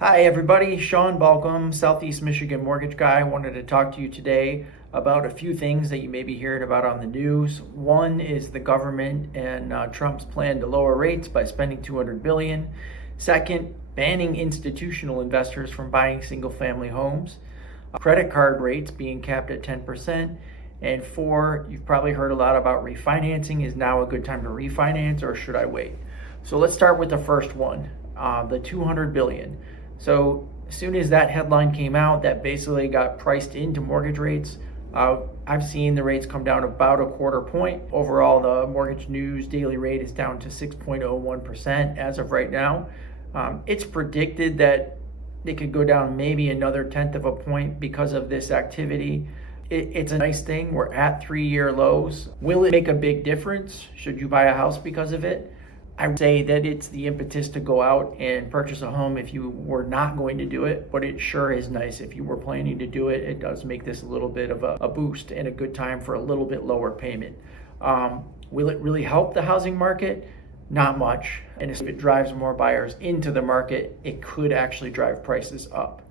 Hi everybody, Sean Balcom, Southeast Michigan mortgage guy. I wanted to talk to you today about a few things that you may be hearing about on the news. One is the government and Trump's plan to lower rates by spending $200 billion. Second, banning institutional investors from buying single family homes. Credit card rates being capped at 10%. And four, you've probably heard a lot about refinancing. Is now a good time to refinance or should I wait? So let's start with the first one, the $200 billion. So as soon as that headline came out, that basically got priced into mortgage rates. I've seen the rates come down about a quarter point. Overall, the mortgage news daily rate is down to 6.01% as of right now. It's predicted that it could go down maybe another tenth of a point because of this activity. It's a nice thing. We're at 3-year lows. Will it make a big difference? Should you buy a house because of it? I would say that it's the impetus to go out and purchase a home if you were not going to do it, but it sure is nice if you were planning to do it. It does make this a little bit of a boost and a good time for a little bit lower payment. Will it really help the housing market? Not much. And if it drives more buyers into the market, it could actually drive prices up.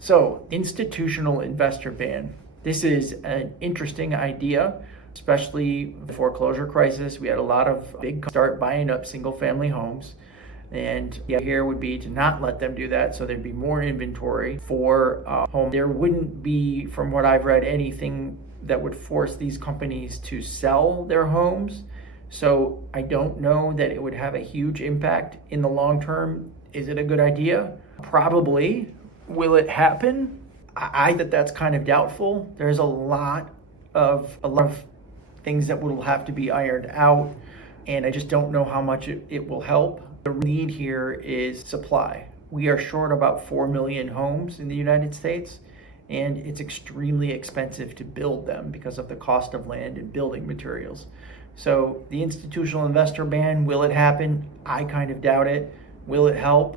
So, institutional investor ban. This is an interesting idea, especially the foreclosure crisis. We had a lot of big start buying up single family homes. And here would be to not let them do that. So there'd be more inventory for home. There wouldn't be, from what I've read, anything that would force these companies to sell their homes. So I don't know that it would have a huge impact in the long term. Is it a good idea? Probably. Will it happen? I think that's kind of doubtful. There's a lot of things that will have to be ironed out, and I just don't know how much it will help. The need here is supply. We are short about 4 million homes in the United States, and it's extremely expensive to build them because of the cost of land and building materials. So the institutional investor ban, will it happen? I kind of doubt it. Will it help?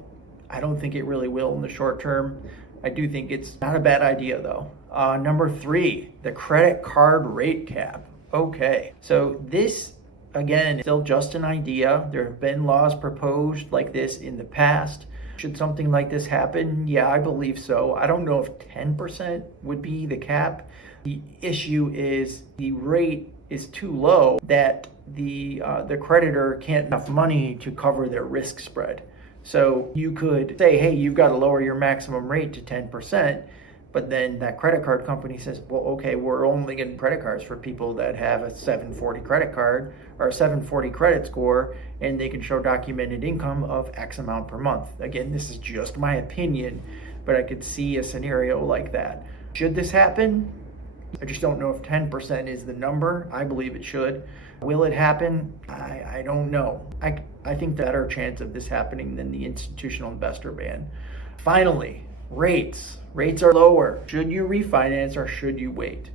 I don't think it really will in the short term. I do think it's not a bad idea though. Number 3, the credit card rate cap. Okay, so this, again, is still just an idea. There have been laws proposed like this in the past. Should something like this happen? Yeah, I believe so. I don't know if 10% would be the cap. The issue is the rate is too low that the creditor can't have enough money to cover their risk spread. So you could say, hey, you've got to lower your maximum rate to 10%. But then that credit card company says, well, okay, we're only getting credit cards for people that have a 740 credit card or a 740 credit score, and they can show documented income of X amount per month. Again, this is just my opinion, but I could see a scenario like that. Should this happen? I just don't know if 10% is the number. I believe it should. Will it happen? I don't know. I think the better chance of this happening than the institutional investor ban. Finally, rates. Rates are lower. Should you refinance or should you wait?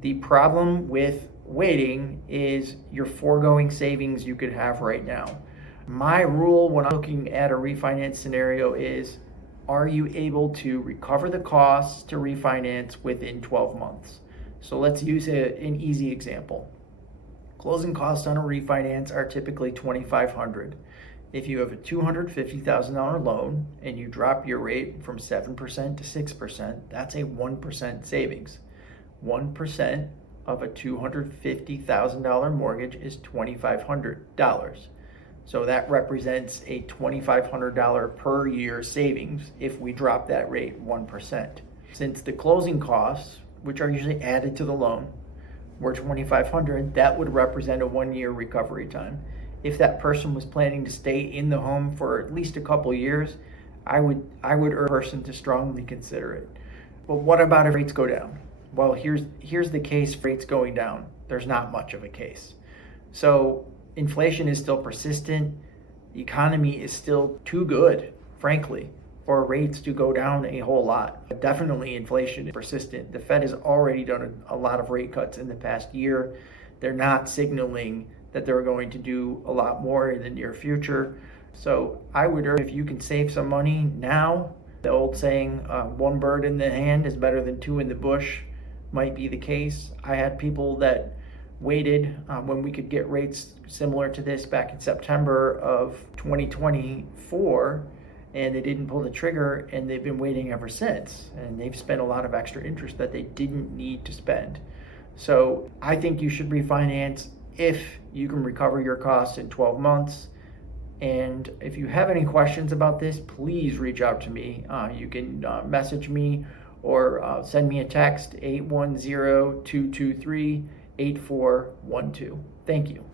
The problem with waiting is your foregoing savings you could have right now. My rule when I'm looking at a refinance scenario is, are you able to recover the costs to refinance within 12 months? So let's use an easy example. Closing costs on a refinance are typically $2,500. If you have a $250,000 loan and you drop your rate from 7% to 6%, that's a 1% savings. 1% of a $250,000 mortgage is $2,500. So that represents a $2,500 per year savings if we drop that rate 1%. Since the closing costs, which are usually added to the loan, were $2,500, that would represent a 1-year recovery time. If that person was planning to stay in the home for at least a couple years, I would urge a person to strongly consider it. But what about if rates go down? Well, here's the case for rates going down. There's not much of a case. So inflation is still persistent. The economy is still too good, frankly, for rates to go down a whole lot. But definitely inflation is persistent. The Fed has already done a lot of rate cuts in the past year. They're not signaling that they're going to do a lot more in the near future. So I would urge, if you can save some money now, the old saying, one bird in the hand is better than two in the bush, might be the case. I had people that waited when we could get rates similar to this back in September of 2024, and they didn't pull the trigger, and they've been waiting ever since, and they've spent a lot of extra interest that they didn't need to spend. So I think you should refinance if you can recover your costs in 12 months. And if you have any questions about this, please reach out to me. You can message me or send me a text, 810-223-8412. Thank you.